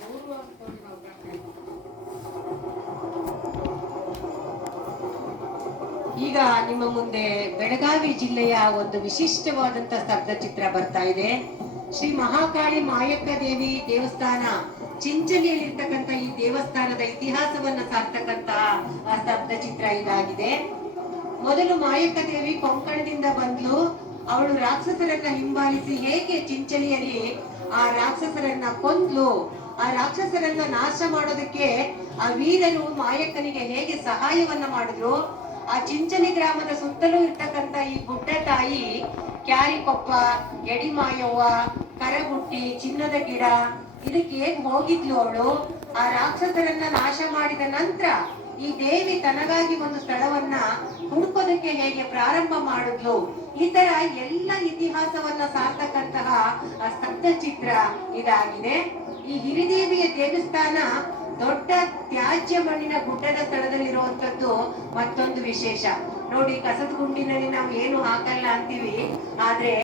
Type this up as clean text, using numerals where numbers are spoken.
ಈಗ ನಿಮ್ಮ ಮುಂದೆ ಬೆಳಗಾವಿ ಜಿಲ್ಲೆಯ ಒಂದು ವಿಶಿಷ್ಟವಾದಂತಹ ಸ್ತಬ್ಧ ಚಿತ್ರ ಬರ್ತಾ ಇದೆ. ಶ್ರೀ ಮಹಾಕಾಳಿ ಮಾಯಕ್ಕ ದೇವಿ ದೇವಸ್ಥಾನ ಚಿಂಚಲಿಯಲ್ಲಿರ್ತಕ್ಕಂಥ ಈ ದೇವಸ್ಥಾನದ ಇತಿಹಾಸವನ್ನ ಸಾರ್ತಕ್ಕಂತಹ ಆ ಸ್ತಬ್ಧ ಚಿತ್ರ ಇದಾಗಿದೆ. ಮೊದಲು ಮಾಯಕ್ಕ ದೇವಿ ಕೊಂಕಣದಿಂದ ಬಂದ್ಲು. ಅವಳು ರಾಕ್ಷಸರನ್ನ ಹಿಂಬಾಲಿಸಿ ಹೇಗೆ ಚಿಂಚಲಿಯಲ್ಲಿ ಆ ರಾಕ್ಷಸರನ್ನ ಕೊಂದ್ಲು, ಆ ರಾಕ್ಷಸರನ್ನ ನಾಶ ಮಾಡೋದಕ್ಕೆ ಆ ವೀರರು ಮಾಯಕ್ಕನಿಗೆ ಹೇಗೆ ಸಹಾಯವನ್ನ ಮಾಡಿದ್ರು. ಆ ಚಿಂಚಲಿ ಗ್ರಾಮದ ಸುತ್ತಲೂ ಇರ್ತಕ್ಕಂಥ ಈ ಗುಡ್ಡ ತಾಯಿ ಕ್ಯಾರಿಕೊಪ್ಪ, ಎಡಿಮಾಯವ್ವ, ಕರಗುಟ್ಟಿ, ಚಿನ್ನದ ಗಿಡ ಇದಕ್ಕೆ ಹೇಗ್ ಹೋಗಿದ್ಲು ಅವಳು. ಆ ರಾಕ್ಷಸರನ್ನ ನಾಶ ಮಾಡಿದ ನಂತರ ಈ ದೇವಿ ತನಗಾಗಿ ಒಂದು ಸ್ಥಳವನ್ನ ಹುಡುಕೋದಕ್ಕೆ ಹೇಗೆ ಪ್ರಾರಂಭ ಮಾಡಿದ್ಲು, ಈ ತರ ಎಲ್ಲ ಇತಿಹಾಸವನ್ನ ಸಾರ್ತಕ್ಕಂತಹ ಆ ಸ್ತಬ್ಧ ಚಿತ್ರ ಇದಾಗಿದೆ. ಈ ಹಿರಿದೇವಿಯ ದೇವಸ್ಥಾನ ದೊಡ್ಡ ತ್ಯಾಜ್ಯ ಮಣ್ಣಿನ ಗುಡ್ಡದ ಸ್ಥಳದಲ್ಲಿರುವಂತದ್ದು ಮತ್ತೊಂದು ವಿಶೇಷ. ನೋಡಿ, ಕಸದ ಗುಂಡಿನಲ್ಲಿ ನಾವು ಏನು ಹಾಕಲ್ಲ ಅಂತೀವಿ, ಆದ್ರೆ